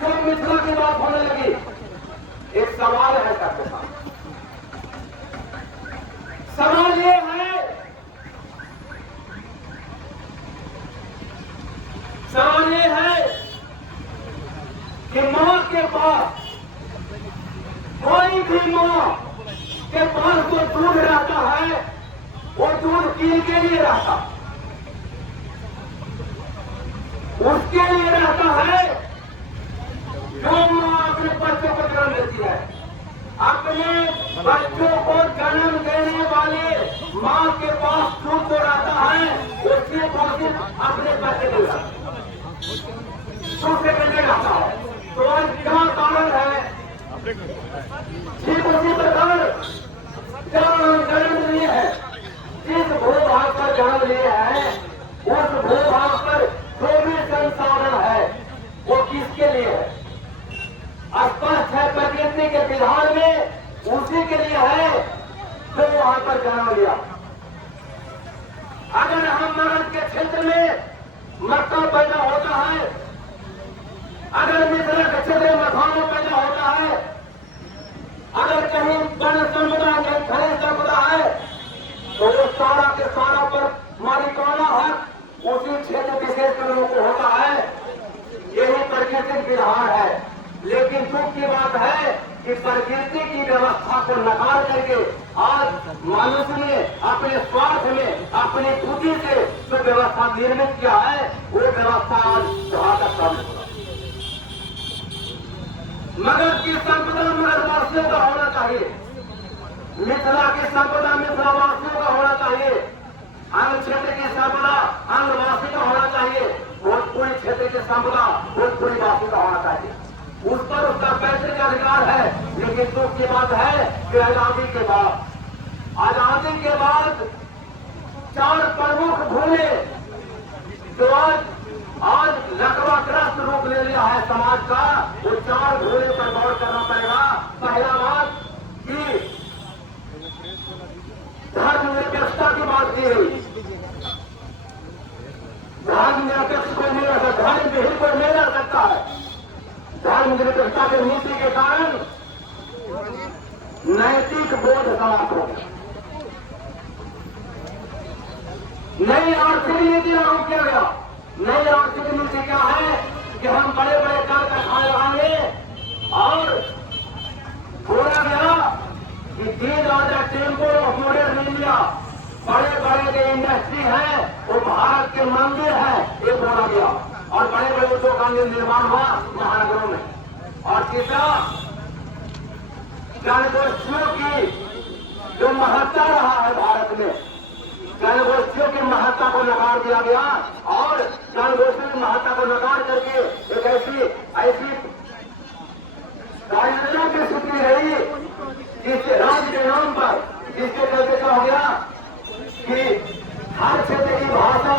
जो मिथिला की बात होने लगी। एक सवाल है सबके साथ, सवाल ये है, सवाल ये है कि मां के पास, कोई भी मां के पास जो दूध रहता है वो दूध पीने के लिए रहता, उसके लिए रहता है जो मां अपने बच्चों को जन्म देती है। अपने बच्चों को जन्म देने वाले मां के पास दूध जो रहता है उससे सिर्फ अपने बच्चे को दूसरे के लिए रहता है। तो आज क्या कारण है? ठीक उसी प्रकार जन्म लिए है, जिस भूभाग पर जन्म लिए है उस भूभाग पर जो भी संसाधन है वो किसके लिए है? स्पष्ट है प्रकृति के विधान में उसी के लिए है जो वहां पर जन्म लिया। अगर हम मगध के क्षेत्र में मक्का पैदा होता है, अगर मिथिला के क्षेत्र में मखाना पैदा होता है, अगर कहीं वन संपदा कहीं खनिज संपदा है तो वो सारा के सारा पर मालिकाना हक उसी क्षेत्र विशेष के लोगों को होता है। यही प्रकृति विधान है। लेकिन दुख की बात है कि प्रकृति की व्यवस्था को नकार करके आज मनुष्य ने अपने स्वार्थ में अपनी बुद्धि से जो व्यवस्था निर्मित किया है वो व्यवस्था आज घातक साबित होगा। मगध की संपदा मगधवासियों का होना चाहिए, मिथिला की संपदा मिथिलावासियों का होना चाहिए, अन्य क्षेत्र की संपदा अन्यवासी का होना चाहिए, भोजपुरी क्षेत्र की संपदा भोजपुरी वासी का होना चाहिए। उस पर उसका पैतृक अधिकार है। लेकिन दुख की बात है कि आजादी के बाद चार प्रमुख भूले जो आज लकवाग्रस्त रूप ले लिया है समाज का, वो चार भूले पर गौर करना पड़ेगा। पहला बात कि धर्मनिरपेक्षता की बात की गई, धर्मनिरपेक्ष को नहीं रह सकता, धर्म विहीन को नहीं रह सकता है। धर्मनिरपेक्षता की नीति के कारण नैतिक बोध समाप्त हो गया, नई आर्थिक नीति लागू किया गया। नई आर्थिक नीति क्या है कि हम बड़े बड़े कारखाने लगाएंगे और बोला गया कि दीन राजा टेम्पल ऑफ मॉडर्न इंडिया, बड़े बड़े जो इंडस्ट्री है वो भारत के मंदिर है, ये बोला गया। और बड़े बड़े उद्योग का निर्माण हुआ महानगरों में। और तीसरा, जनगोष्ठियों की जो महत्ता रहा है भारत में, जनगोष्ठियों की महत्ता को नकार दिया गया और जनगोष्ठियों की महत्ता को नकार करके एक ऐसी कार्ययोजना की सूची रही जिससे राज्य के नाम पर, जिसके चलते क्या हो गया कि हर क्षेत्र की भाषा,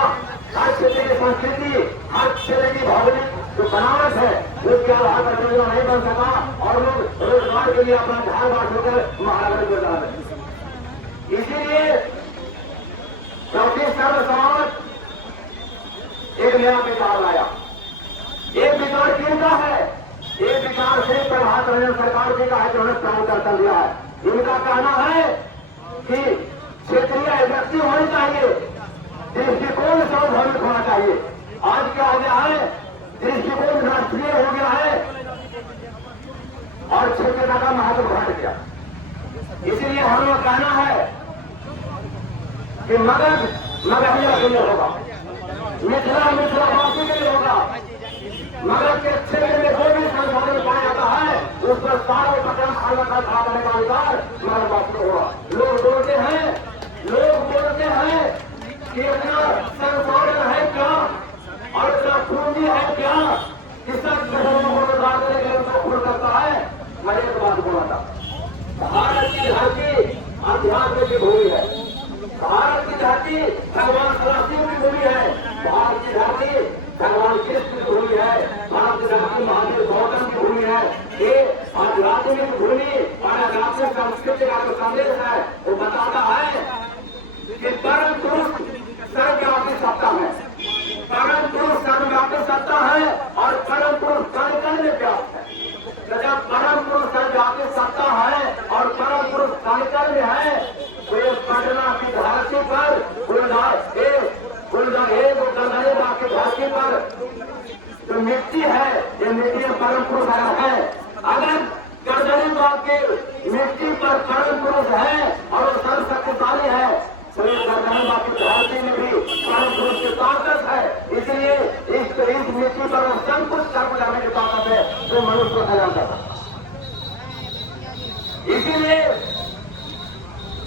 हर क्षेत्र की संस्कृति, हर क्षेत्र की भौगोलिक जो बनावट है उसके आधार पर योजना नहीं बन सका और लोग रोजगार के लिए अपना झाड़ बाट होकर महानगर को जा रहे। इसीलिए चौथी सर्व समाज एक नया विचार लाया। एक विचार किनका है? एक विचार से प्रभात रंजन सरकार जी का है, जिन्होंने प्रावधान कर दिया है। इनका कहना है कि क्षेत्रीय अभिव्यक्ति होनी चाहिए, दृष्टिकोण सार्वभौमिक होना चाहिए। आज क्या हो गया है, दृष्टिकोण राष्ट्रीय हो गया है और क्षेत्रता का महत्व घट गया। इसीलिए हमें कहना है कि मगध मगहिया के लिए होगा, मिथिला मिथिलावासी के लिए होगा। मगध के क्षेत्र में जो भी संसाधन पाया जाता है उस पर सारे प्रकरण खाने का खाने का अधिकार मगधवासी को होगा। लोग बोलते हैं कि इतना संसाधन है क्या और इतना पूंजी है क्या कि सब धर्मों को बताने के लिए उनको खुल करता है। मैं एक बात बोला था, भारत की धरती अध्यात्म की भूमि है, भारत की धरती भगवान सरस्वती की भूमि है, भारत की धरती भगवान कृष्ण की भूमि है, भारत की धरती महावीर गौतम की भूमि है। ये आध्यात्मिक भूमि और आध्यात्मिक संस्कृति का जो संदेश है वो बताता है कि परम पुरुष सर्वव्यापी सत्ता है, परम पुरुष सर्वव्यापी सत्ता है और परम पुरुष कण कण में मिट्टी है, ये मिट्टी में परम पुरुष है। अगर गरीबाबाद के मिट्टी पर परम पुरुष है और वो सर्वशक्तिशाली है, तो गरीबाबाद की धरती में भी परम पुरुष की ताकत है। इसलिए इस मिट्टी पर वो सब कुछ कर्म करने की ताकत है जो मनुष्य को फैलाता था। इसीलिए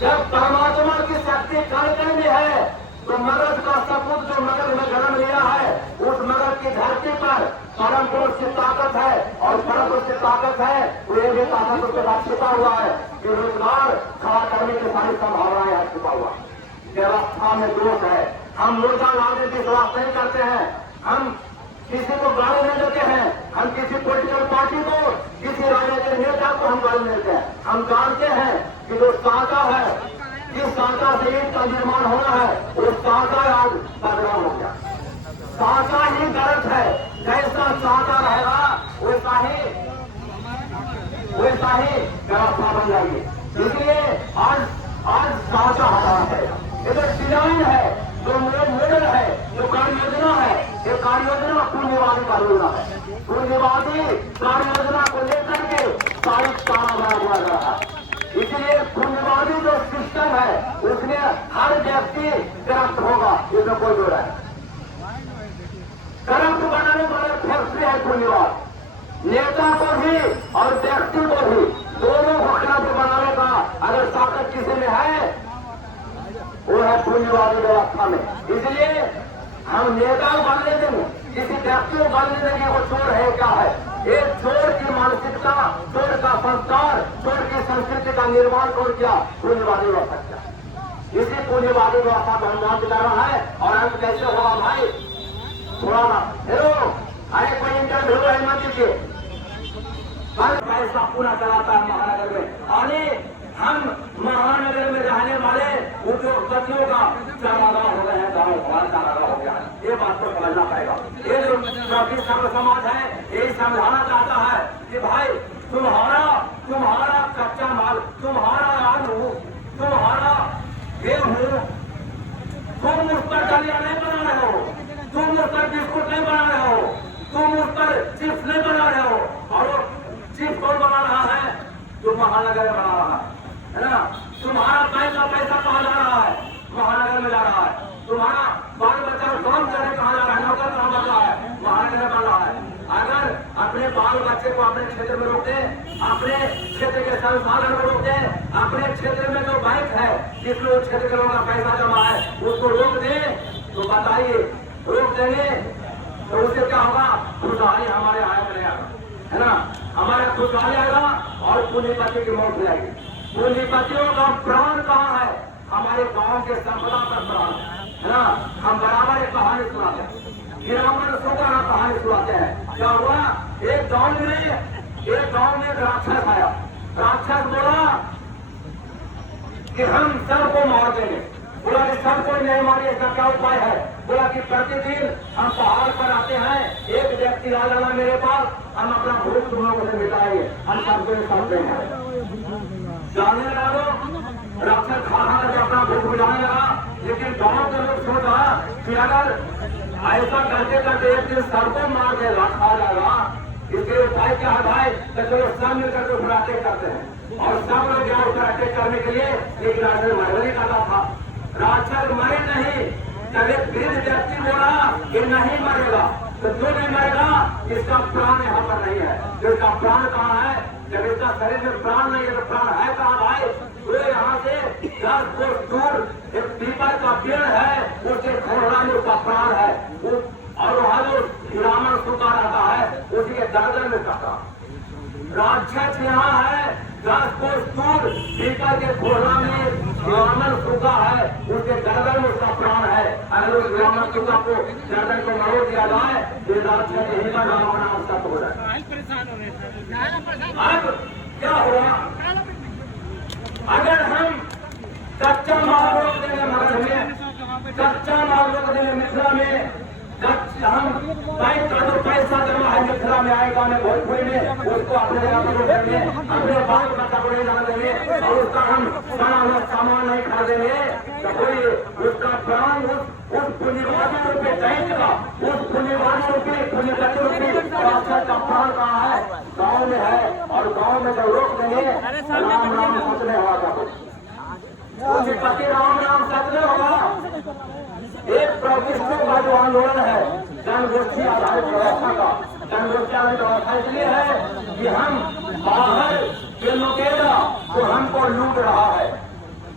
जब परमात्मा की शक्ति कण में है तो मगध का सपूत जो मगध में जन्म लिया है, उस मगध की धरती पर परम पुरुष की ताकत है और परम पुरुष की ताकत है तो ये भी ताकत उसके साथ छिपा हुआ है कि रोजगार खड़ा करने की सारी संभावनाएं है छिपा हुआ। व्यवस्था में दोष है, हम मुर्गा लाने की विश्वास नहीं करते हैं, हम किसी को गाली नहीं देते हैं, हम किसी पोलिटिकल पार्टी को, किसी राजनीतिक नेता को हम गाली नहीं देते हैं। हम जानते हैं कि जो साका है, जिस साका से ईद का निर्माण होना है, वो साका आज बदनाम हो गया। साका ही गलत है, जैसा साका रहेगा वैसा ही व्यवस्था बन जाएगी। इसलिए आज साका हटा है, ये तो डिजाइन है, जो मॉडल है, जो कार्य योजना है, ये कार्य योजना पूर्णिवादी कार्य योजना है। पूर्णिवादी कार्य योजना को लेकर के सारी ताना बना हुआ रहा है। इसलिए पूर्णिवादी जो सिस्टम है उसमें हर व्यक्ति करप्ट होगा, इसमें कोई दो है। करप्ट बनाने वाले फैक्ट्री है पूर्णिवाद, नेता को भी और व्यक्ति को भी दोनों को करप्ट बनाने का अगर ताकत किसी में है वो है पूंजीवादी व्यवस्था में। इसलिए हम नेता बनने देंगे, किसी व्यक्ति को बनने देंगे वो चोर है क्या है। एक चोर की मानसिकता, चोर का संस्कार, चोर की संस्कृति का निर्माण कौन किया? पूंजीवादी व्यवस्था किया। इसी पूंजीवादी व्यवस्था को हम जांच कर रहा है और अंत कैसे होगा भाई? थोड़ा ना हेलो, अरे कोई इंटरव्यू है मत दीजिए। पैसा पूरा चलाता है महानगर में, और हम महानगर में रहने वाले उद्योगपतियों का चरमादा हो गए हैं, गाँव हमारा चरमादा हो गया है। ये बात को समझना पड़ेगा। ये जो चौकी सर्व समाज है यही समझाना चाहता है कि भाई तुम्हारा कच्चा माल, तुम्हारा आलू, तुम्हारा गेहूं, तुम उस पर दलिया नहीं बना रहे हो, तुम उस पर बिस्कुट नहीं बना रहे हो, तुम उस पर चिप्स नहीं बना रहे हो। और चिप्स कौन बना रहा है? जो महानगर बना रहा है ना। तुम्हारा बैंक का पैसा कहाँ जा रहा है? महानगर में जा रहा है। तुम्हारा बाल बच्चा काम करने कहाँ जा रहा है? नौकर कहाँ बन रहा है? महानगर में बन रहा है। अगर अपने बाल बच्चे को अपने क्षेत्र में रोकते, अपने क्षेत्र के संसाधन को रोकते, अपने क्षेत्र में जो बैंक है जिसमें उस क्षेत्र के लोगों का पैसा जमा है उसको रोक दे तो बताइए, रोक देंगे तो उससे क्या होगा? खुशहाली हमारे आया मिलेगा, है ना, हमारा खुशहाली आएगा और पूंजीपति की मौत हो जाएगी। पूंजीपतियों का प्राण कहाँ है? हमारे गांव के संपदा का प्राण है ना। हम बराबर एक कहानी सुनाते हैं, हीरामन सोका का कहानी सुनाते हैं। क्या हुआ? एक गांव में एक राक्षस आया। राक्षस बोला कि हम सबको मार देंगे। बोला कि सबको नहीं मारिए, इसका क्या उपाय है? बोला कि प्रतिदिन हम पहाड़ पर आते हैं, एक व्यक्ति आ जाना मेरे पास, हम अपना भूख तुम लोगों से मिटाएंगे, हम सबको साथ देंगे। जाने लगा लोग, राक्षस खाना करके अपना भूख मिटाने लगा। लेकिन गांव के लोग सोचा कि अगर ऐसा करते करते एक दिन सबको मार देगा, खा जाएगा, इसके उपाय क्या है भाई? तो चलो सब मिलकर के अटैक करते हैं। और सब लोग यहाँ पर अटैक करने के लिए एक राक्षस मरने नहीं करता था। राक्षस मरे नहीं, जब एक वृद्ध व्यक्ति बोला कि नहीं मरेगा, तो जो नहीं मरेगा इसका प्राण यहाँ पर नहीं है। तो इसका प्राण कहाँ है? जब इसका शरीर में प्राण नहीं है तो प्राण है कहाँ भाई? वो यहाँ से 10 कोस दूर एक पीपल का पेड़ है, उसके घोड़ा में उसका प्राण है। और वहाँ जो हीरामन सूखा रहता है उसी के गर्दन में कटा। राक्षस यहाँ है 10 कोस दूर पीपल के घोड़ा में हीरामन सूखा है, उसके गर्दन में उसका प्राण है। अगर उस हीरामन सूखा को गर्दन को मरोड़ दिया जाए तो राक्षस यही का नाम सत्य हो जाए। अब क्या हुआ? अगर हम कच्चा माल रोक देंगे मगध में, कच्चा माल रोक देंगे मिथिला में, हम बैंक का जो पैसा जमा है मिथिला में आएगा में भोजपुरी में, उसको अपने जगह पर रोक देंगे, अपने बाल बच्चा को नहीं जाने देंगे और उसका हम बना हुआ सामान नहीं खरीदेंगे, तो कोई उसका प्राण उस पूंजीवादी रूपी जाएगा, उस पूंजीवादी रूपी पूंजीपति रूपी उनके पति राम नाम सत्य होगा। एक प्रतिष्ठित का जो आंदोलन है जनगोष्ठी आधारित व्यवस्था का, जनगोष्ठी आधारित व्यवस्था इसलिए है कि हम बाहर के लुटेरा जो हमको लूट रहा है,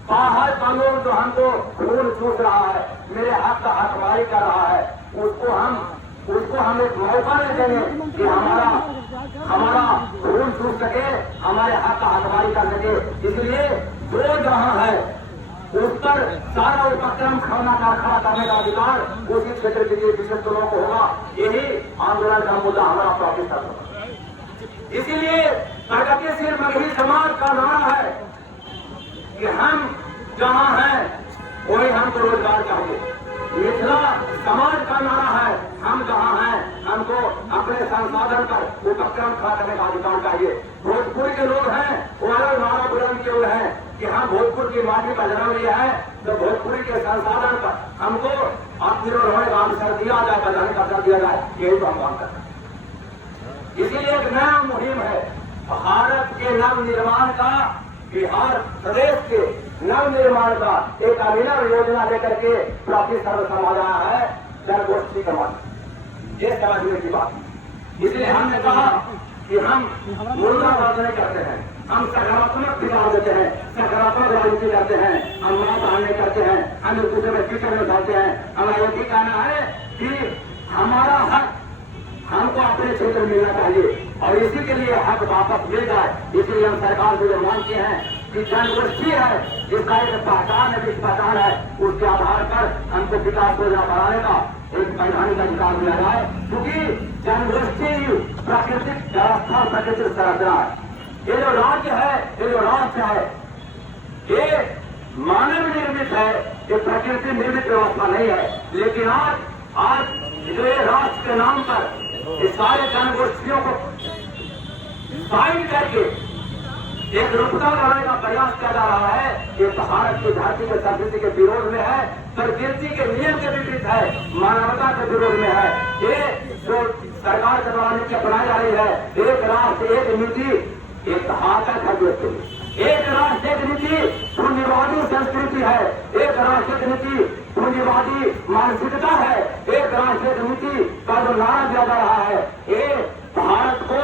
बाहर का लोग जो हमको खून चूस रहा है, मेरे हक का हकवारी कर रहा है, उसको हम एक मौका नहीं देंगे कि हमारा खून चूस सके, हमारे हक का हकवारी कर सके। इसलिए जो जहां है उस पर सारा उपक्रम खड़ा करने का अधिकार उसी क्षेत्र के लिए विशिष्ट लोगों को होगा। यही आंदोलन का मुद्दा हमारा पाकिस्तान होगा। इसीलिए प्रगतिशील मगही समाज का नारा है कि हम जहां हैं वही हमको रोजगार चाहिए। मिथिला समाज का नारा है हम जहां हैं हमको अपने संसाधन पर उपक्रम खड़ा करने का अधिकार चाहिए। भोजपुर के लोग हैं वो अलग नारा बुलंद किए हुए हैं कि हम भोजपुर की माटी का जन्म लिया है तो भोजपुरी के संसाधन पर हमको अपने का अवसर दिया जाए, बजाने का अवसर दिया जाए, यही तो हम मांग करते हैं। इसीलिए एक नया मुहिम है भारत के नव निर्माण का, बिहार प्रदेश के नव निर्माण का एक अभिनव योजना लेकर के प्राप्ति सर्व समाज आया है जनगोष्ठी का माध्यम, ये समझने की बात। इसलिए हमने कहा कि हम मुर्दाबाद नहीं करते हैं, हम सकारात्मक विचार देते हैं, सकारात्मक राजनीति करते हैं, हम मां बहाने करते हैं, हम एक दूसरे में कीचड़ में डालते हैं। हमारा ये कहना है कि हमारा हक हमको अपने क्षेत्र में मिलना चाहिए और इसी के लिए हक वापस मिल जाए। इसलिए हम सरकार से जो मांगते हैं कि जनगोष्ठी है जिसका एक पहचान है, जिस पहचान है उसके आधार पर हमको विकास योजना बनाने का एक वैधानिक अधिकार मिला जाए, क्योंकि जनगोष्ठी प्राकृतिक व्यवस्था, प्राकृतिक संरचना है। ये जो राज्य है, ये जो राष्ट्र है, ये मानव निर्मित है, ये प्रकृति निर्मित व्यवस्था नहीं है। लेकिन आज जो राष्ट्र के नाम पर इस सारे जनगोष्ठियों को साइन करके एक रुपता लाने का प्रयास किया जा रहा है, ये भारत की धरती के संस्कृति के विरोध में है, प्रकृति के नियम के विपरीत है, मानवता के विरोध में है। ये जो सरकार के द्वारा नीति अपनाई जा रही है, एक राष्ट्र एक नीति, एक घातक है दोस्तों। एक राष्ट्र एक नीति पूंजीवादी संस्कृति है, एक राष्ट्र एक नीति पूंजीवादी मानसिकता है, एक राष्ट्र एक नीति का जो नारा दिया जा रहा है, ये भारत को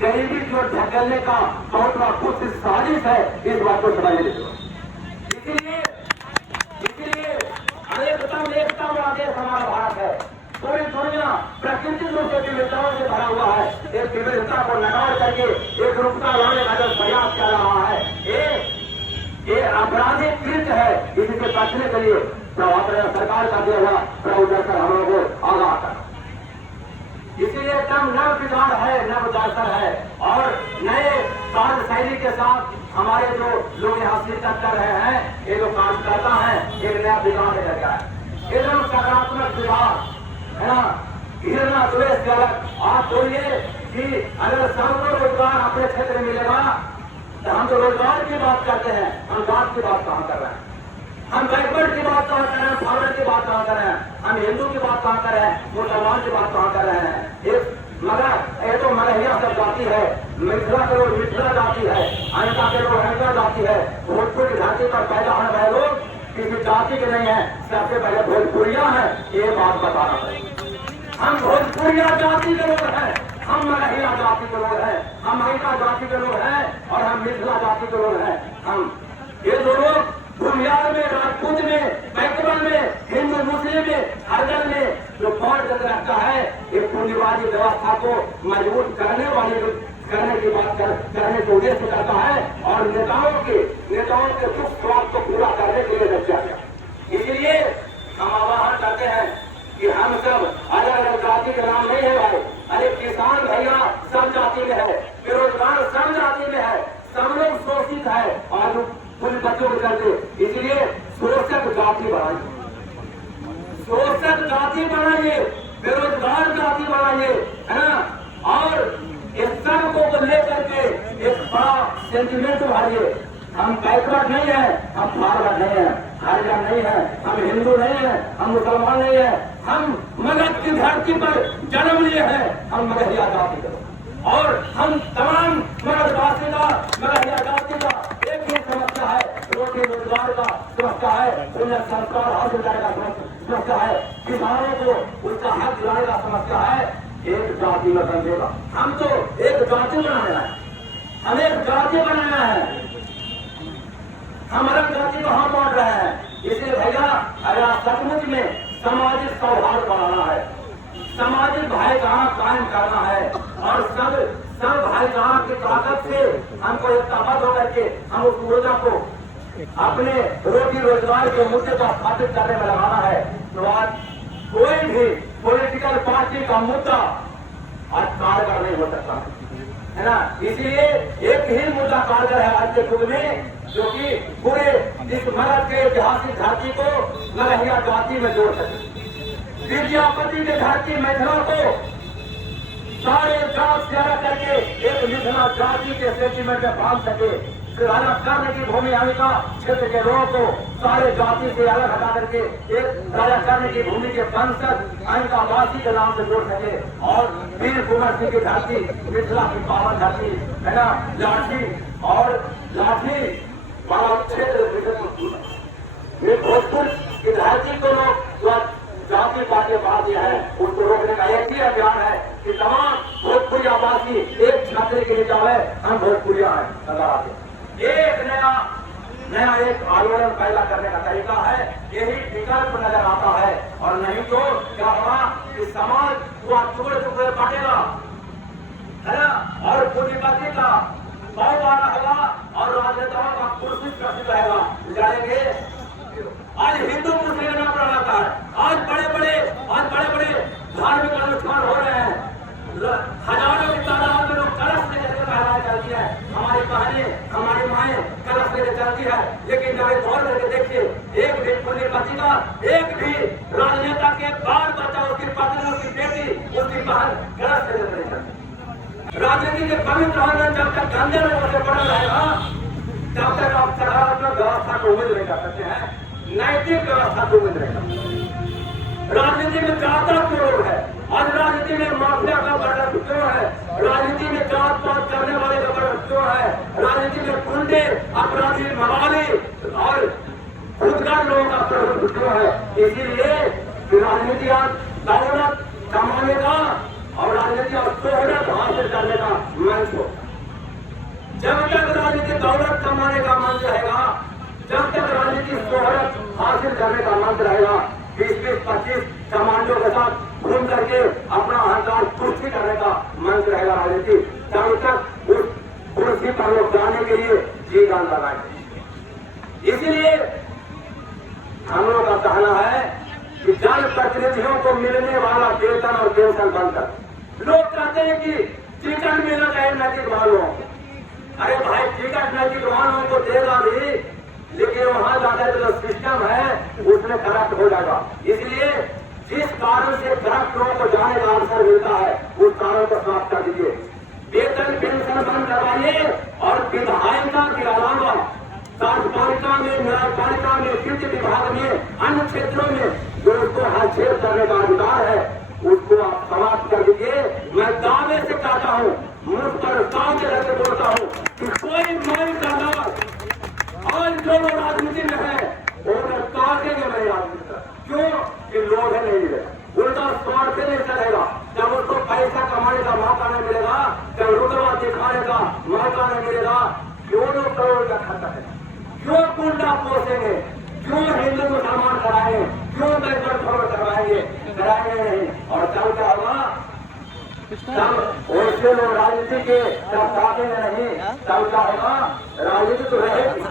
गरीबी की ओर ढकेलने का बहुत बड़ा कुछ साजिश है। इस बात को समझ लीजिए। इसीलिए एकता वाला देश हमारा भारत है। पूरी दुनिया प्राकृतिक रूप से विविधताओं से भरा हुआ है। एक विविधता को नकार करके एक रूपता लाने का जो प्रयास कर रहा है, ये आपराधिक कृत्य है। इससे बचने के लिए सरकार का दिया हुआ प्रदर्शन हम लोगों को आगाह कर, इसलिए एकदम नव विचार है, नव दर्शन है और नए कार्य शैली के साथ हमारे जो लोग यहाँ शिरकत कर रहे हैं, ये जो कार्यकर्ता है, एक नया विचार लेकर गया है, एकदम सकारात्मक विचार है ना, घृणा द्वेष के अलग। आप बोलिए कि अगर सबको रोजगार अपने क्षेत्र में मिलेगा तो हम तो रोजगार की बात करते हैं, हम जात की बात कहाँ कर रहे हैं, हम बैकवर्ड की बात कहाँ कर रहे हैं, फॉरवर्ड की बात कहाँ कर रहे हैं, हम हिंदू की बात कहाँ कर रहे हैं, मुसलमान की बात कहाँ कर रहे हैं। मगर ये तो मगहिया सब जाति है, मिथिला के लोग मिथिला जाति है, अंका के लोग अंका जाति है। भोजपुर की धरती पर पैदा होने वाले लोग किसी जाति के नहीं है, सबसे पहले भोजपुरिया है, ये बात बताना पड़ेगा। हम भोजपुरिया जाति के लोग हैं, हम मगहिया जाति के लोग हैं, हम अंका जाति के लोग हैं और हम मिथिला जाति के लोग हैं। हम ये दो लोग भूमियार में, राजपूत में, बैकवर्ड में, हिंदू मुस्लिम में, हरदल में जो फौज रखता है, ये पूंजीवादी व्यवस्था को मजबूत करने की बात करने के उद्देश्य करता है और नेताओं के सुख स्वार्थ को पूरा करने के लिए रचा गया। इसलिए हम आह्वान करते हैं कि हम सब अलग अलग जाति के नाम नहीं है भाई। अरे किसान भैया सब जाति में है, बेरोजगार सब जाति में है, सब लोग शोषित है और पूरे बच्चों को करते। इसलिए शोषक जाति बढ़ाइए, शोषक जाति बढ़ाइए, बेरोजगार जाति बढ़ाइए, है ना। और इस सब को लेकर के एक बड़ा सेंटिमेंट उभारिए। हम बैकवर्ड नहीं है, हम फॉरवर्ड नहीं है, हरिजन नहीं है, हम हिंदू नहीं है, हम मुसलमान नहीं है, हम मगध की धरती पर जन्म लिए हैं, हम मगहिया जाति के और हम तमाम मगधवासी का, मगहिया जाति का एक ही समस्या है, रोटी रोजगार का समस्या है, उन्हें संस्कार हासिल करने का समस्या है, किसानों को उसका हक दिलाने का समस्या है। एक जाति में बंधेगा, हम तो एक जाति बनाना है, हमें एक जाति बनाना है, हम अलग जाति को हम बांट रहे हैं। इसलिए भैया अगर सचमुच में सामाजिक सौहार्द बनाना है, सामाजिक भाईचारा कायम करना है और सब भाईचारा की ताकत से हमको एकताबद्ध होकर के हम उस ऊर्जा को अपने रोटी रोजगार के मुद्दे को स्थापित करने में लगाना है, तो आज कोई भी पॉलिटिकल पार्टी का मुद्दा आज कारगर नहीं हो सकता है ना। इसलिए एक ही मुद्दा कारगर है आज के युग में, जो कि पूरे इस मगध के ऐतिहासिक धरती को मगहिया जाति में जोड़ सके, विद्यापति के धरती मिथिला को सारे जात से अलग करके एक मिथिला जाति के सेंटीमेंट में बांध सके, फिर अलग करने की भूमि हमिका क्षेत्र के लोगों को सारे जाति से अलग हटा करके एक अलग करने की भूमि के वंशज अनकावासी के नाम से जोड़ सके, और वीर कुंवर सिंह की धरती मिथिला की पावन धरती है ना, लाठी क्षेत्र भोजपुर की धरती को लोग जाति पार्टी बढ़ा दिया है, उसको रोकने का एक ही अभियान है कि तमाम भोजपुरिया वासी एक छात्र के नीचे आए, हम भोजपुरिया है। एक नया एक आंदोलन पैदा करने का तरीका है, यही विकल्प नजर आता है। और नहीं तो क्या होगा कि समाज को टुकड़े टुकड़े बांटेगा है ना, और पूंजीपति का बहुवाना होगा और राजनेताओं का कुर्सी प्रसिद्ध रहेगा, जाएंगे। आज हिंदू मुस्लिम नाम रहा है, आज बड़े बड़े धार्मिक अनुष्ठान हो रहे हैं, हजारों की तादाद में लोग कलश लेकर बहराए चलती है, हमारी बहनें हमारी माएं कलश लेकर चलती है, लेकिन जब गौर करके देखिए एक भी पूंजीपति का, एक भी राजनेता के बाल बच्चा, उसकी पत्नी, उसकी बेटी, उसकी बहन कलश लेकर नहीं चलती। राजनीति के पवित्र आंदोलन जब तक गंदे लोगों से पड़ा रहेगा, तब तक आप सकारात्मक व्यवस्था को उम्मीद नहीं कर सकते हैं, नैतिक व्यवस्था को उम्मीद नहीं कर सकते। राजनीति में जाता क्यों है, आज राजनीति में माफिया का बढ़त क्यों है, राजनीति में जात पात करने वाले का बढ़त क्यों है, राजनीति में गुंडे, अपराधी, मवाली और खुदगार लोगों का बढ़त क्यों है। इसीलिए राजनीति आज दौलत कमाने का और राजनीति और शोहरत हासिल करने का मंच हो। जब तक राजनीति दौलत कमाने का मंच रहेगा, जब तक राजनीति शोहरत हासिल करने का मंच रहेगा, 20-25 कमांडो के साथ घूम करके अपना अहंकार कुर्सी करने का मंच रहेगा राजनीति, तब तक उस कुर्सी पर लोग जाने के लिए जी जान लगाएंगे। इसलिए हम लोग का कहना है कि जनप्रतिनिधियों को मिलने वाला वेतन और पेंशन बंद कर। लोग कहते हैं कि टिकट मिलना चाहिए नैतिक वालों को, अरे भाई टिकट नैतिक वालों को देगा भी, लेकिन वहां जाकर जो सिस्टम है उसमें करप्ट हो जाएगा। इसलिए जिस कारण से करप्ट लोगों को जाने का अवसर मिलता है, उस कारण को समाप्त कर दीजिए, वेतन पेंशन बंद करवाइए, और विधायिका के अलावा कार्यपालिका में, न्यायपालिका में, वित्त विभाग में, अन्य क्षेत्रों में जो उसको हस्तक्षेप करने का अधिकार है, उसको आप समाप्त कर दीजिए। मैं दावे से कहता हूँ, मुझ पर काम के रहते बोलता हूँ कि कोई माई का लाभ आज जो लोग राजनीति में है उन्हें काटेंगे नहीं राजनीति, क्यों कि लोग है नहीं है, उल्टा स्वार्थ नहीं चलेगा। जब उसको पैसा कमाने का मौका नहीं मिलेगा, जब रुतबा दिखाने का मौका नहीं मिलेगा, क्यों लोग करोड़ का खर्चा है, क्यों गुंडा पोसेंगे, क्यों हिंदू मुसलमान कराएंगे, क्यों बैठकर खबर करवाएंगे, कराएंगे नहीं। और तब क्या होगा, तब वैसे लोग राजनीति के तब काटेंगे नहीं, तब क्या होगा, राजनीति तो रहेगी,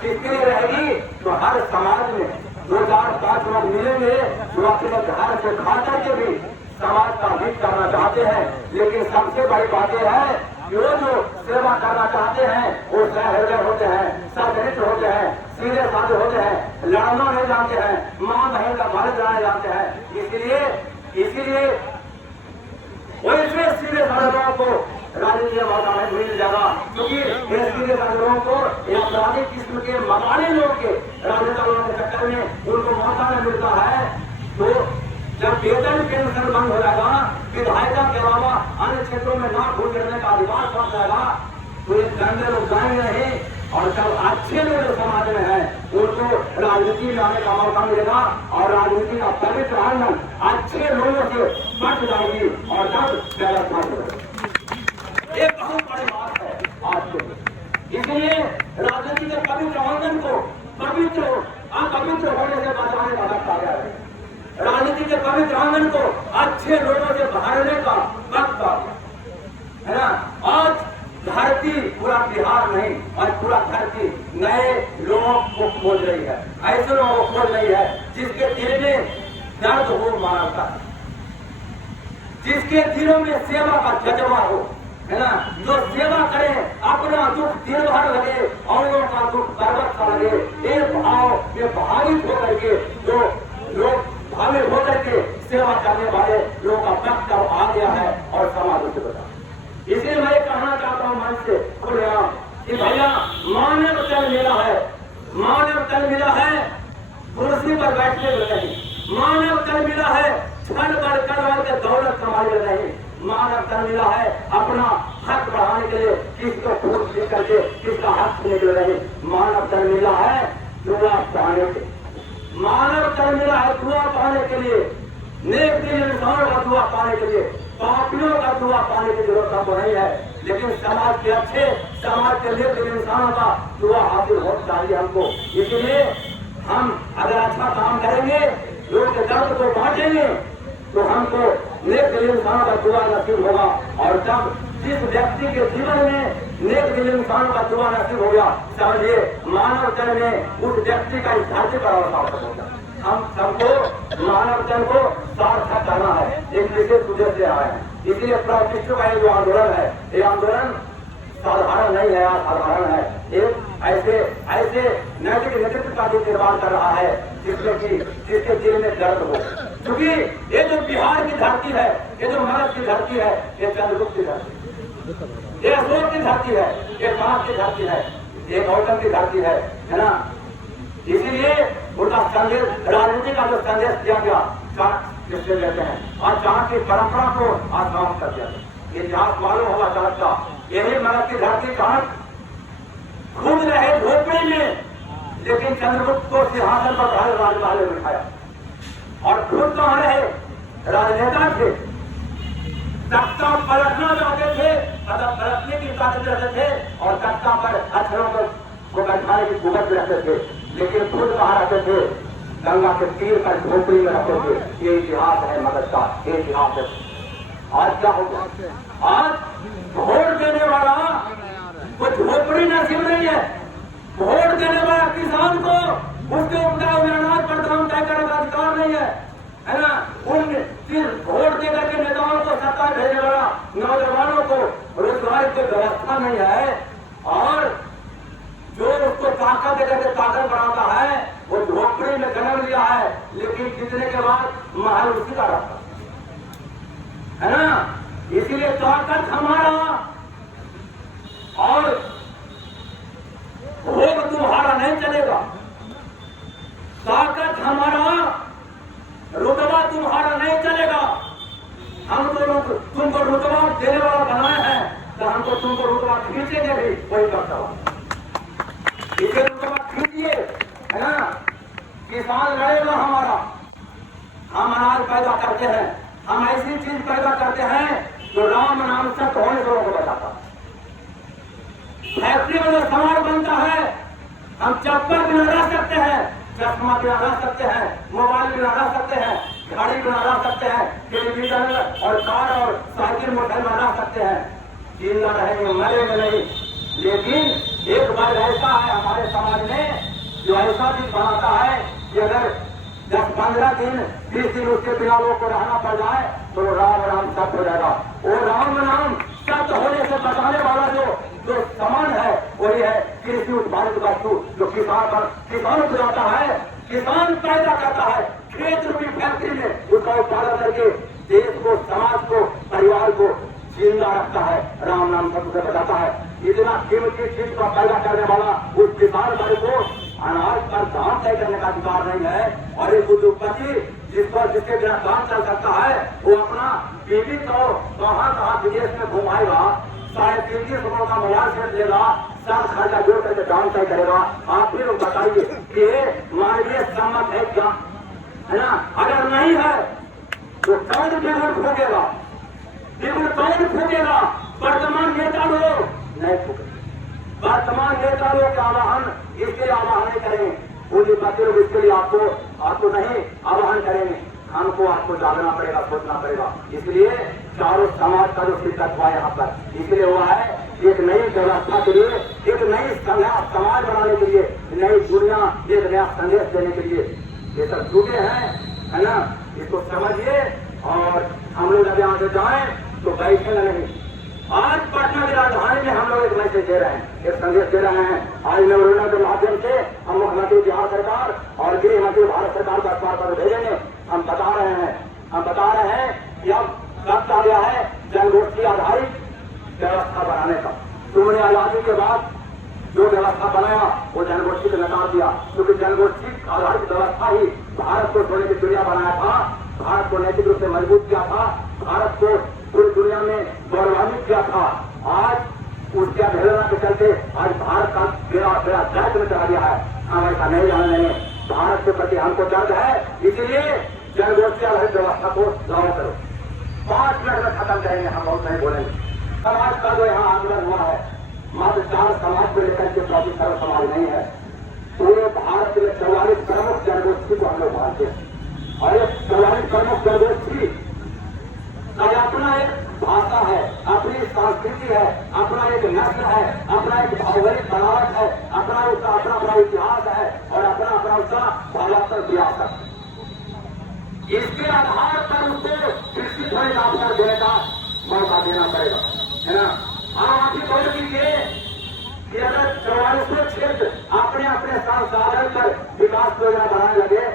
किसके लिए रहेगी, तो हर समाज में 2-4-5 लोग मिलेंगे जो अपने घर से खा करके भी समाज का हित करना चाहते हैं। लेकिन सबसे बड़ी बात यह है कि वो जो सेवा करना चाहते हैं वो सहृदय होते हैं, सदृढ़ होते हैं, सीधे साधे होते हैं, लड़ना नहीं जानते हैं, मां बहन का भले जाने जानते हैं। इसीलिए वैसे सीधे साधे लोगों को राजनीति में मौका नहीं मिल जाएगा, क्योंकि सीधे साधे लोगों को अपराधी किस्म के मकानी लोगों के राजनेता लोगों के चक्कर में उनको मौका नहीं मिलता है। तो जब वेतन पेंशन बंद हो जाएगा, विधायिका के अलावा अन्य क्षेत्रों में ना घूम फिरने का अधिकार पड़ जाएगा, तो ये गंदे लोग जाएंगे नहीं, और सब अच्छे लोग जो समाज में हैं उनको राजनीति में आने का मौका मिलेगा और राजनीति का पवित्र आंगन अच्छे लोगों से बच जाएगी और तब गलत मत होगी। ये बहुत बड़ी बात है आज के। इसलिए राजनीति के पवित्र आंगन को पवित्र अपवित्र होने से बचाने का वक्त आ गया है। राजनीति के पवित्र आंगन को अच्छे लोगों से भरने का वक्त आ गया है ना। आज धरती पूरा बिहार नहीं और पूरा धरती नए लोगों को खोज रही है, ऐसे लोगों को खोज रही है जिसके दिल में दर्द हो मानवता, जिसके दिलों में सेवा का जज्बा हो, है ना, जो सेवा करे, अपना दुख दिल भर लगे और लोगों का दुख पर्वत सा लगे, एक भाव में भावित होकर के जो लोग भावित होकर के सेवा करने वाले लोगों का वक्त अब आ गया है और समाज उसे बता। इसलिए मैं कहना चाहता हूं मन से कि भैया मानव तन मिला है, मानव तन मिला है कुर्सी पर बैठने में नहीं, मानव तन मिला है छल बढ़कर के दौलत कमाने में नहीं, मानव तन मिला है अपना हक बढ़ाने के लिए, किसको वोट दे करके किसका हक छीनने के लिए नहीं, मानव तन मिला है दुआ पाने के, मानव तन मिला है दुआ पाने के लिए, नेक दिल इंसानों का दुआ पाने के लिए, पापियों का दुआ पाने की जरूरत हमको नहीं है, लेकिन समाज के अच्छे, समाज के नेक दिल इंसानों का दुआ हासिल होना चाहिए हमको। इसलिए हम अगर अच्छा काम करेंगे, लोगों के दर्द को बांटेंगे, तो हमको नेक दिल इंसानों का दुआ नसीब होगा और जब जिस व्यक्ति के जीवन में नेक दिल इंसानों का दुआ नसीब हो गया, समझिए मानव जन में उस व्यक्ति का इस धरती पर अवसर होगा। हम सबको मानव जन को सार्थक करना है, एक विशेष उद्देश्य से आए हैं। इसलिए विश्व का ये जो आंदोलन है, ये आंदोलन साधारण नहीं है, असाधारण है। एक ऐसे नैतिक नेतृत्व का भी निर्माण कर रहा है जिसके दिल में दर्द हो, क्योंकि ये जो बिहार की धरती है, ये जो मगध की धरती है, ये चंद्रगुप्त की धरती, ये अशोक की धरती है, ये कांच की धरती है, ये गौतम की धरती है ना। इसीलिए उनका संदेश, राजनीति का जो संदेश दिया गया जिससे लेते हैं और जहाँ की परंपरा को आसान कर दिया, इतिहास मालूम होगा चालक का, यही मगध की धरती कहाँ खुद रहे झोपड़ी में, लेकिन चंद्रगुप्त को सिंहासन पर राजमहल में बिठाया और खुद कहाँ रहे, राजनेता थे, तख्ता पलटना चाहते थे, मतलब पलटने की ताकत रखते थे और तख्ता पर अक्षरों को बैठाने की कुवत रखते थे, लेकिन खुद कहाँ रहते थे, गंगा के तीर पर झोपड़ी में रहते थे। ये इतिहास है मगध का, ये इतिहास है। आज क्या होगा, आज वोट देने वाला वो झोपड़ी नसीब नहीं है, वोट देने वाला किसान को उसके उपजाऊ अनाज पर दाम तय करने का अधिकार नहीं है ना। उन वोट देकर के नेताओं को सत्ता भेजने वाला नौजवानों को रोजगार की व्यवस्था नहीं है और जो उसको ताकत देकर के ताकत बढ़ाता है वो झोपड़ी में जन्म लिया है, लेकिन जीतने के बाद महल उसी का रहता है ना। इसीलिए ताकत हमारा और भोग तुम्हारा नहीं चलेगा, ताकत हमारा, रुतबा तुम्हारा नहीं चलेगा। हम तो तुमको रुतबा देने वाला बनाए हैं, तो हमको तुमको रुतबा खींचेंगे भी वही करता हुआ, इसे रुतबा खींचिए, है ना। किसान लड़ेगा हमारा, हम अनाज पैदा करते हैं, हम ऐसी चीज पैदा करते हैं जो राम नाम सत्य होने से लोगों को बताता। फैक्ट्री में जो सामान बनता है, हम चप्पल बिना रह सकते हैं, चश्मा बिना रह सकते हैं, मोबाइल बिना रह सकते हैं, गाड़ी बिना रह सकते हैं, टेलीविजन और कार और साइकिल मोटर में रह सकते हैं, जिंदा रहेंगे, मरेंगे नहीं। लेकिन एक बार ऐसा है हमारे समाज में जो ऐसा भी बनाता है कि अगर 10-15 दिन 20 दिन उसके बिना लोग को रहना पड़ जाए तो राम नाम सत्य हो जाएगा। वो राम नाम सत्य होने से बचाने वाला जो सामान है वही है कृषि उत्पादित वस्तु, जो किसान उपजाता है, किसान पैदा करता है, खेत रूपी फैक्ट्री में उसका उत्पादन करके देश को, समाज को, परिवार को जिंदा रखता है, राम नाम सत्य से बचाता है। इतना कीमती चीज का पैदा करने वाला उस किसान भाई को अनाज पर दाम तय करने का अधिकार नहीं है। और एक उद्योगपति जिसके बिना काम चल सकता है, वो अपना बीवी को कहाँ विदेश में घुमाएगा, 3.5 करोड़ का मोबाइल सेट लेगा, सब खर्चा जोड़ करके दाम तय करेगा। आप फिर बताइए कि ये मानवीय सम्मत है क्या, है ना? अगर नहीं है तो कौन बिगुल फूकेगा, बिगुल कौन फूकेगा? वर्तमान नेता लोग नहीं फूकेगा। वर्तमान नेता लोग का आवाहन इसके आवाहन नहीं करेंगे, पूरी बातें लोग इसके लिए आपको नहीं आवाहन करेंगे। हमको आपको जागना पड़ेगा, सोचना पड़ेगा। इसलिए चारों समाज का जो शिरकत हुआ यहाँ पर इसलिए हुआ है एक नई व्यवस्था के लिए, एक नई समाज बनाने के लिए, नई दुनिया, एक नया संदेश देने के लिए ये सब जुटे हैं, है ना? इसको समझिए और हम लोग जब यहाँ से जाए तो बैठे नहीं। आज पटना की राजधानी में हम लोग एक मैसेज दे रहे हैं, एक संदेश दे रहे हैं। आज नवरुणा के माध्यम से हम मुख्यमंत्री बिहार सरकार और गृह मंत्री भारत सरकार को अखबार पर भेजेंगे। हम बता रहे हैं कि अब वक्त आ गया है जनगोष्ठी आधारित व्यवस्था बनाने का। तुमने आजादी के बाद जो व्यवस्था बनाया वो जनगोष्ठी को नकार दिया, क्योंकि जनगोष्ठी आधारित व्यवस्था ही भारत को सोने की दुनिया बनाया था, भारत को नैतिक रूप से मजबूत किया था, भारत को पूरी दुनिया में गौरवान्वित किया था। आज उसके अवहेलना के चलते आज भारत का बेड़ा दायित्व में चला गया है। हम ऐसा नहीं जाने देंगे। भारत के प्रति हमको दर्द है, इसीलिए जनगोष्ठी आधारित व्यवस्था को लागू करो। 5 मिनट में खत्म करेंगे, हम बहुत नहीं बोलेंगे। समाज का जो यहाँ आंदोलन हुआ है मात्र 4 समाज को लेकर के प्रति सर्व समाज नहीं है। पूरे भारत में 44 प्रमुख जनगोष्ठी को हम लोग मानते हैं और ये 44 प्रमुख जनगोष्ठी अपना एक भाषा है, अपनी संस्कृति है, अपना एक नस्ल है, अपना एक भौगोलिक बनावट है, अपना इतिहास है और अपना उसका भावात्मक विरासत। इसके आधार पर उसको विकसित होने का अवसर देने का मौका देना पड़ेगा, है ना? आप ही बोल कीजिए कि अगर 44 क्षेत्र अपने अपने संसाधन पर विकास योजना बनाने लगे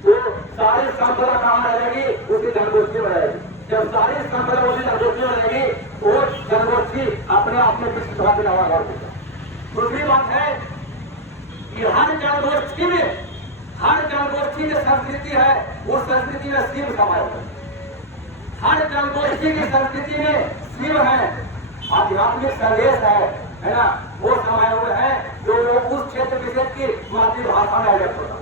तो सारी संपदा कहाँ रहेगी? उसी जनगोष्ठी में रहेगी। जब सारी संपदा उसी जनगोष्ठी में रहेगी वो जनगोष्ठी अपने आप में विकसित होकर नवा घर देगा। दूसरी बात है कि हर जनगोष्ठी की संस्कृति है, उस संस्कृति में शिव समाये हुए। हर जनगोष्ठी की संस्कृति में शिव है, आध्यात्मिक संदेश है ना? वो समाये हुए हैं जो उस क्षेत्र विशेष की मातृभाषा में व्यक्त होता है।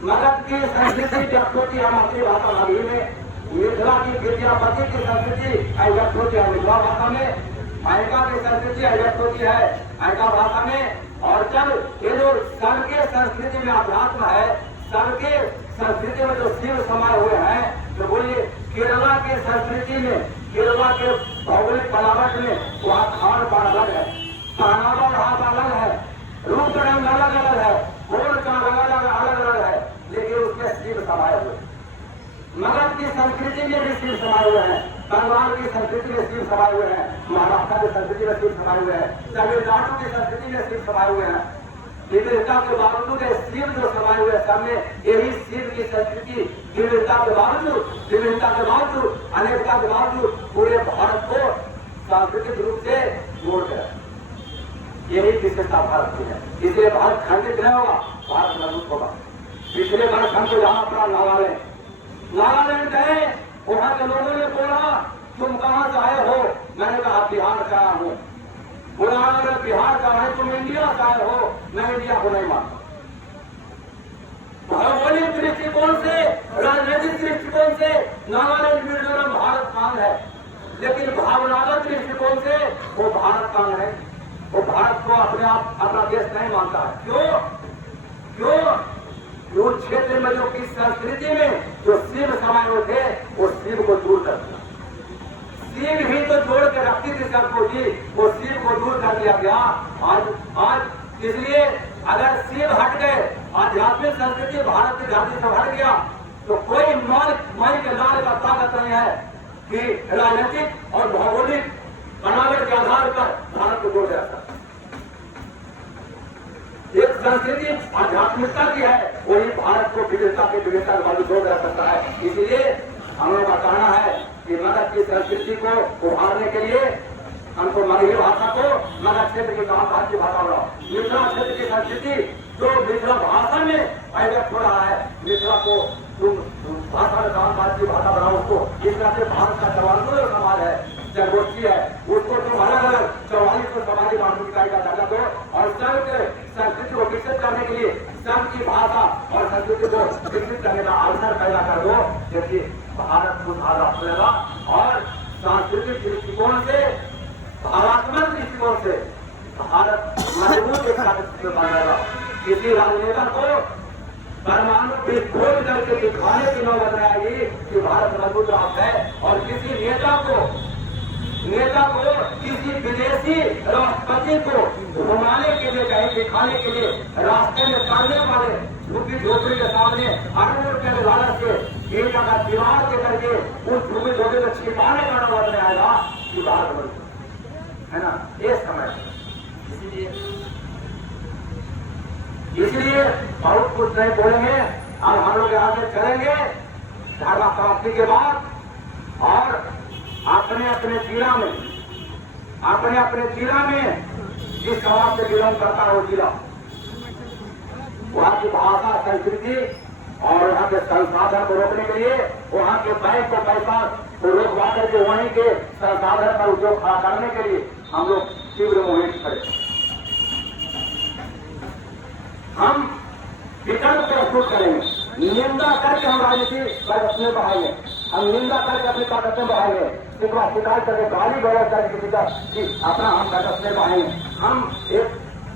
मगध की संस्कृति व्यक्त होती है मातृभाषा नगरी में, मिथिला की विद्यापति की संस्कृति व्यक्त होती है मिथिला भाषा में, आयका की संस्कृति व्यक्त होती है आयका भाषा में। और जब ये जो सबके संस्कृति में अध्यात्म है, सबके संस्कृति में जो शिव समाये हुए हैं, तो बोलिए केरला की संस्कृति में, केरला के भौगोलिक बनावट में वहाँ खान पान अलग है, पहनावा वहाँ अलग है, रूप रंग अलग अलग है, बोल का अलग अलग है, लेकिन उसमें शिव समाये हुए। मगध की संस्कृति में भी शिव समाये हुए हैं, बंगाल की संस्कृति में शिव समाये हुए हैं, महाराष्ट्र की संस्कृति में शिव समाये हुए हैं, तमिलनाडु की संस्कृति में शिव समाये हुए हैं। विविधता के बावजूद शिव जो समाये हुए सब में यही शिव की संस्कृति विविधता के बावजूद अनेकता के बावजूद पूरे भारत को सांस्कृतिक रूप से जोड़ कर यही विशेषता भारत की है। इसलिए भारत खंडित नहीं होगा, भारत मजबूत होगा। पिछले वर्ष हमको जहाँ अपना नागालैंड गए, वहाँ के लोगों ने बोला तुम कहाँ से आए हो? मैंने कहा बिहार से आया हूँ। बोला अगर बिहार का है तुम इंडिया से आए हो? मैं इंडिया को नहीं मानता। भौगोलिक दृष्टिकोण से, राजनीतिक दृष्टिकोण से नागालैंड मिजोरम भारत का अंग है, लेकिन भावनागत दृष्टिकोण से वो भारत का अंग है। वो भारत को अपने आप अपना देश नहीं मानता है। क्यों? जो क्षेत्र में जो किस संस्कृति में जो शिव समाये हुए थे वो शिव को दूर कर दिया। शिव ही तो जोड़ के रखती थी सबको जी, वो शिव को दूर कर दिया गया आज। इसलिए अगर शिव हट गए, आध्यात्मिक संस्कृति भारत की धरती से हट गया तो कोई माई के लाल का ताकत नहीं है कि राजनीतिक और भौगोलिक बनावट के आधार पर भारत को जोड़ जाता। एक संस्कृति आध्यात्मिकता की है, वही भारत को विविधता के बाजू जोड़ रह सकता है। इसलिए हम लोग का कहना है कि मगध की संस्कृति को उभारने के लिए हमको मगही भाषा को मगध क्षेत्र की भारतीय भाषा बनाओ। मिथिला क्षेत्र की संस्कृति जो मिथिला भाषा में व्यक्त हो रहा है, मिथिला को तुम भाषा में भारतीय भाषा बनाओ उसको। इस तरह से भारत का 44 समाज है, जनगोष्ठी है, उसको तुम अलग अलग 44 समाजी बांधने का दृष्टिकोण से, भावात्मक दृष्टिकोण से भारत मजबूत एक ताकत बनेगा। किसी राजनेता को परमाणु विस्फोट करके दिखाने की नौबत में आएगी कि भारत मजबूत राष्ट्र है, और किसी नेता को किसी विदेशी राष्ट्रपति को घुमाने के लिए, कहीं दिखाने के लिए रास्ते में सामने वाले झुग्गी झोपड़ी के सामने अरबों रुपये के लालच से एक अगर दीवार के करके उस झुग्गी झोपड़ी को छिपाने का नौबत में आएगा कि भारत मजबूत है ना। ये समय इसलिए बहुत कुछ नहीं बोलेंगे। अब हम लोग यहाँ से चलेंगे धर्म समाप्ति के बाद, और अपने अपने जिला में जिस समाज से बिलोंग करता है वो जिला, वहाँ की भाषा, संस्कृति और वहाँ के संसाधन को रोकने के लिए, वहाँ के बैंक को पैसा को रोकवा करके वहीं के संसाधन पर उपयोग खड़ा करने के लिए हम लोग तीव्र मुहिम करें। हम विकल्प प्रस्तुत करेंगे, निंदा करके हम राजनीति प्रदर्शन बढ़ाएंगे, हम निंदा करके अपनी ताकतें बढ़ाएंगे, शिकायत करके गाली गलौज करके अपना हम प्रदर्शन बढ़ाएंगे। हम एक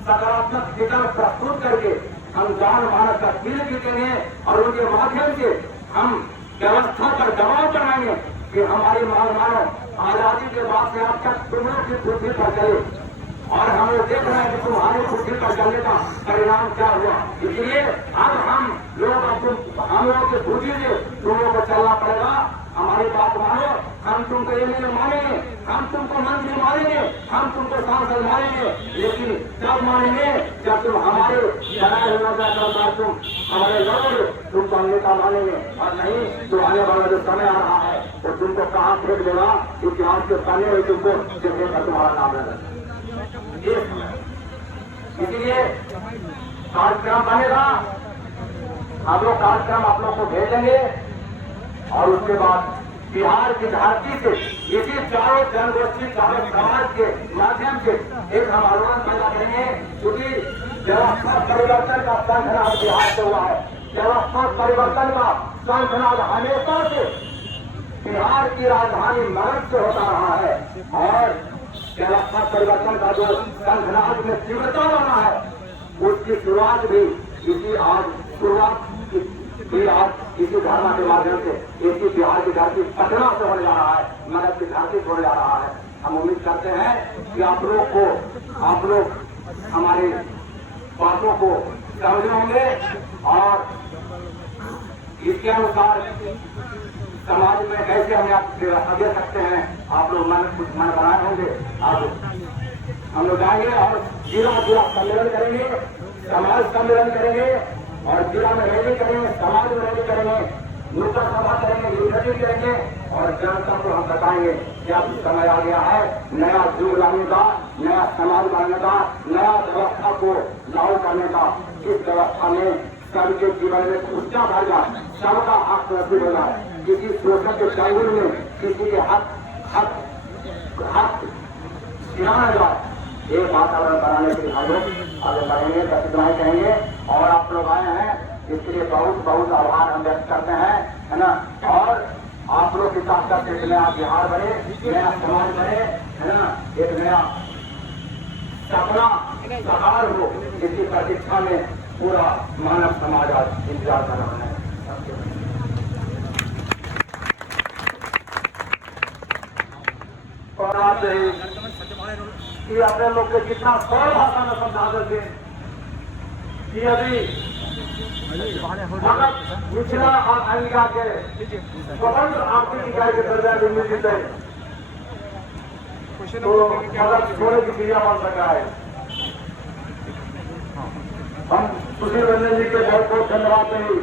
सकारात्मक विकल्प प्रस्तुत करके हम जान मानस का दिल जीतेंगे, और उनके माध्यम से हम व्यवस्था पर दबाव बनाएंगे कि हमारी मानो आजादी के बाद से अब तक तुम लोग की बुद्धि पर चले, और हम लोग देख रहे हैं कि तुम्हारी बुद्धि पर चलने का परिणाम क्या हुआ। इसलिए अब हम लोगों की बुद्धि से तुम लोगों को चलना पड़ेगा। हमारी बात मानो, हम तुमको एमएलए मानेंगे, हम तुमको मंत्री मानेंगे, हम तुमको सांसद मानेंगे, लेकिन तब मानेंगे जब तुम हमारे तुम हमारे लोग तुमको नेता मानेंगे, और नहीं तो आने वाला जो समय आ रहा है वो तुमको कहाँ फेंक देगा, इतिहास के पन्ने में तुमको देखेगा तुम्हारा नाम रहेगा। इसलिए कार्यक्रम बनेगा, हम लोग कार्यक्रम आप लोग को भेजेंगे, और उसके बाद बिहार की धरती से इसी चारों जनगोष्ठी, चारों समाज के माध्यम से एक हम आंदोलन पैदा करेंगे, क्योंकि व्यवस्था परिवर्तन का संघनाद बिहार से हुआ है। व्यवस्था परिवर्तन का संघनाद हमेशा से बिहार की राजधानी मगध से होता रहा है, और व्यवस्था परिवर्तन का जो संघनाद में तीव्रता लाना है, उसकी शुरुआत भी इसी धर्म के माध्यम से, इसी बिहार की धरती पटना से होने जा रहा है, मगध की धरती से होने जा रहा है। हम उम्मीद करते हैं कि आप लोग हमारी बातों को समझे होंगे, और इसके अनुसार समाज में कैसे हमें आप व्यवस्था दे सकते हैं, आप लोग कुछ मन बनाए होंगे। हम लोग जाएंगे और जिला सम्मेलन करेंगे, समाज सम्मेलन करेंगे, और जिला में रैली करेंगे, समाज में रैली करेंगे, नुक्कड़ सभा करेंगे, यूनिवर्सिटी करेंगे, और जनता को हम बताएंगे कि अब समय आ गया है नया युग लाने का, नया समाज बनाने का, नया व्यवस्था को लागू करने का। इस व्यवस्था में सबके जीवन में खुशियां भर जाए, सबका हक नसीब हो जाए, किसी शोषण के चंगुल में किसी के हक गिराना जाए। एक वातावरण बनाने के लिए हम लोग आगे बढ़ेंगे, प्रतिक्रियाएं कहेंगे, और आप लोग आए हैं इसके लिए बहुत बहुत आभार हम व्यक्त करते हैं, है ना। और आप लोग की ताकत एक नया बिहार बने, नया समाज बने, है ना, एक नया सपना साकार हो, इसी प्रतीक्षा में पूरा मानव समाज आज इंतजार कर रहा है। और आप कि अपने लोग के कितना सरल भाषा में समझा देते कि यदि मिथिला और अंगिका के स्वतंत्र आर्थिक इकाई के दर्जा में मिल जीते तो मगध छोड़े की क्रिया बन सका है। हम सुशील रंजन जी के बहुत बहुत धन्यवाद देंगे।